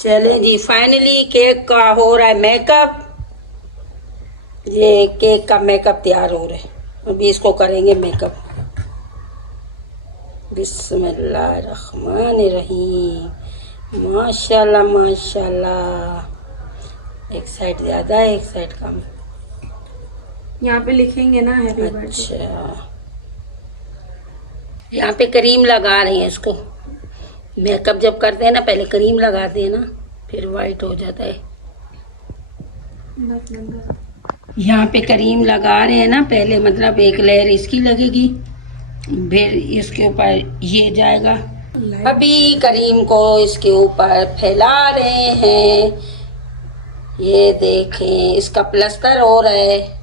चलें जी, finally cake का हो रहा है मेकअप। ये केक का मेकअप तैयार हो रहा है, अभी इसको करेंगे मेकअप। बिस्मिल्लाहिर्रहमानिर्रहीम। माशाल्लाह माशाल्लाह। एक साइड ज़्यादा है, एक साइड कम। यहाँ पे लिखेंगे ना हैप्पी बर्थडे। अच्छा, यहाँ पे क्रीम लगा रही हैं इसको। मेकअप जब करते हैं ना, पहले क्रीम लगाते हैं ना, फिर वाइट हो जाता है। यहाँ पे क्रीम लगा रहे हैं ना पहले, मतलब एक लेयर इसकी लगेगी, फिर इसके ऊपर ये जाएगा। अभी क्रीम को इसके ऊपर फैला रहे हैं। ये देखें, इसका प्लास्टर हो रहा है।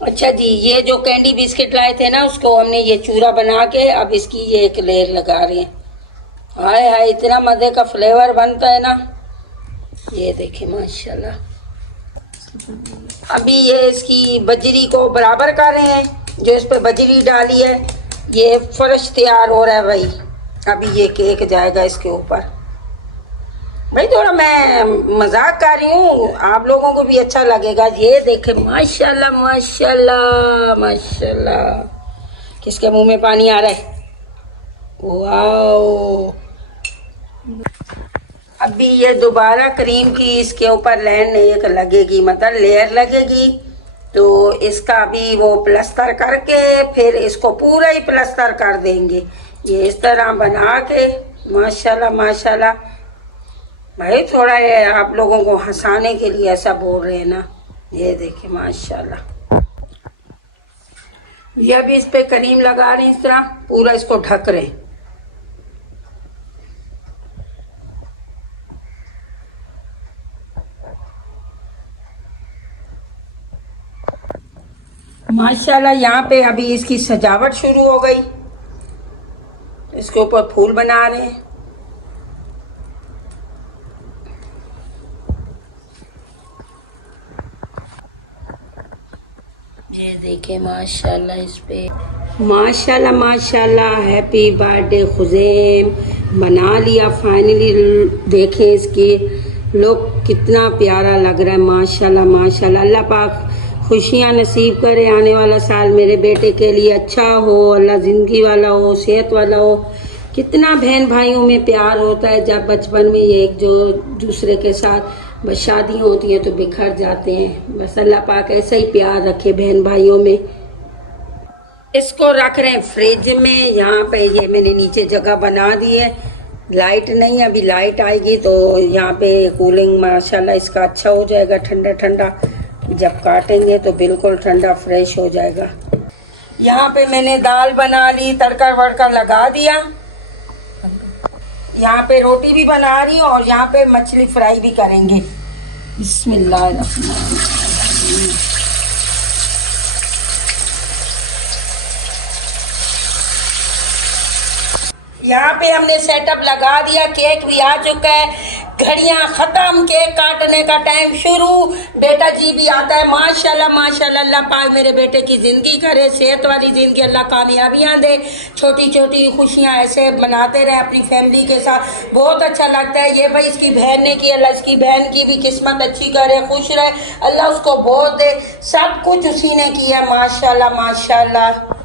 अच्छा जी, ये जो कैंडी बिस्किट लाए थे ना, उसको हमने ये चूरा बना के अब इसकी ये एक लेयर लगा रहे हैं। हाय हाय, इतना मजे का फ्लेवर बनता है ना। ये देखें माशाल्लाह। अभी ये इसकी बजरी को बराबर कर रहे हैं, जो इस पे बजरी डाली है। ये फर्श तैयार हो रहा है भाई। अभी ये केक जाएगा इसके ऊपर। भाई थोड़ा मैं मजाक कर रही हूँ, आप लोगों को भी अच्छा लगेगा। ये देखे माशाल्लाह माशाल्लाह माशाल्लाह। किसके मुंह में पानी आ रहा है? वाओ। अभी ये दोबारा क्रीम की इसके ऊपर लेयर एक लगेगी, मतलब लेयर लगेगी। तो इसका अभी वो प्लास्टर करके फिर इसको पूरा ही प्लास्टर कर देंगे। ये इस तरह बना के माशाल्लाह माशाल्लाह। भाई थोड़ा ये आप लोगों को हंसाने के लिए ऐसा बोल रहे हैं ना। ये देखिए माशाल्लाह। ये अभी इस पे क्रीम लगा रहे हैं, इस तरह पूरा इसको ढक रहे हैं। माशाल्लाह। यहाँ पे अभी इसकी सजावट शुरू हो गई। इसके ऊपर फूल बना रहे हैं। ये देखे माशाल्लाह, इस पे माशाल्लाह माशाल्लाह। हैप्पी बर्थडे खुज़ैम बना लिया फाइनली। देखे इसकी लुक कितना प्यारा लग रहा है माशाल्लाह माशाल्लाह। अल्लाह पाक खुशियाँ नसीब करे, आने वाला साल मेरे बेटे के लिए अच्छा हो, अल्लाह ज़िंदगी वाला हो, सेहत वाला हो। कितना बहन भाइयों में प्यार होता है जब बचपन में ये एक जो दूसरे के साथ बस शादियाँ होती हैं तो बिखर जाते हैं। बस अल्लाह पाक ऐसा ही प्यार रखे बहन भाइयों में। इसको रख रहे हैं फ्रिज में। यहाँ पे ये मैंने नीचे जगह बना दी है। लाइट नहीं, अभी लाइट आएगी तो यहाँ पे कूलिंग माशाल्लाह इसका अच्छा हो जाएगा, ठंडा ठंडा। जब काटेंगे तो बिल्कुल ठंडा फ्रेश हो जाएगा। यहाँ पे मैंने दाल बना ली, तड़का वड़का लगा दिया। यहाँ पे रोटी भी बना रही हूँ और यहाँ पे मछली फ्राई भी करेंगे। बिस्मिल्लाहिर्रहमानिर्रहीम। यहाँ पे हमने सेटअप लगा दिया। केक भी आ चुका है। घड़ियाँ खत्म, केक काटने का टाइम शुरू। बेटा जी भी आता है माशाल्लाह माशाल्लाह। अल्लाह पाक मेरे बेटे की ज़िंदगी करे, सेहत वाली ज़िंदगी, अल्लाह कामयाबियाँ दे। छोटी छोटी खुशियाँ ऐसे मनाते रहे अपनी फैमिली के साथ, बहुत अच्छा लगता है। ये भाई इसकी बहन ने की, अल्लाह इसकी बहन की भी किस्मत अच्छी करे, खुश रहे, अल्लाह उसको बहुत दे। सब कुछ उसी ने किया माशाल्लाह माशाल्लाह।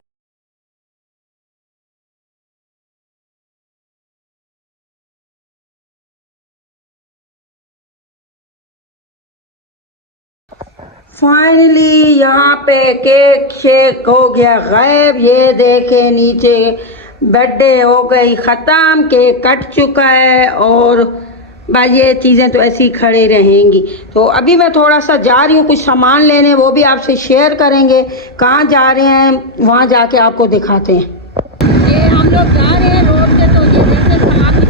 फाइनली यहाँ पे केक शेक हो गया गायब। ये देखे नीचे बर्थडे हो गई ख़त्म, केक कट चुका है। और भाई ये चीज़ें तो ऐसी खड़े रहेंगी। तो अभी मैं थोड़ा सा जा रही हूँ कुछ सामान लेने, वो भी आपसे शेयर करेंगे। कहाँ जा रहे हैं वहाँ जाके आपको दिखाते हैं। ये हम लोग जा रहे हैं रोड से, तो ये जैसे सामान की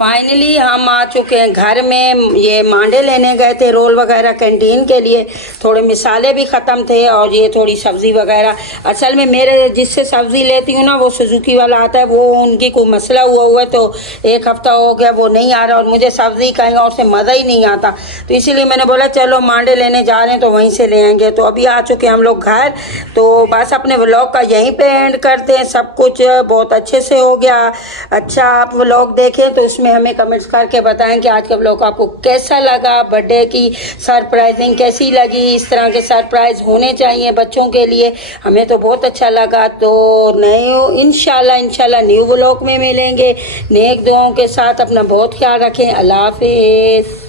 फाइनली हम आ चुके हैं घर में। ये मांडे लेने गए थे, रोल वगैरह कैंटीन के लिए। थोड़े मिसाले भी ख़त्म थे और ये थोड़ी सब्ज़ी वगैरह। असल में मेरे जिससे सब्ज़ी लेती हूँ ना, वो सुजुकी वाला आता है, वो उनकी कोई मसला हुआ है, तो 1 हफ़्ता हो गया वो नहीं आ रहा और मुझे सब्ज़ी कहीं और से मज़ा ही नहीं आता। तो इसीलिए मैंने बोला चलो मांडे लेने जा रहे हैं तो वहीं से ले आएंगे। तो अभी आ चुके हैं हम लोग घर। तो बस अपने व्लॉग का यहीं पे एंड करते हैं। सब कुछ बहुत अच्छे से हो गया। अच्छा, आप व्लॉग देखें तो उसमें हमें कमेंट्स करके बताएं कि आज का व्लॉग आपको कैसा लगा, बर्थडे की सरप्राइजिंग कैसी लगी। इस तरह के सरप्राइज होने चाहिए बच्चों के लिए। हमें तो बहुत अच्छा लगा। तो नए इंशाल्लाह न्यू व्लॉग में मिलेंगे नेक दुआओं के साथ। अपना बहुत ख्याल रखें। अल्लाह हाफिज़।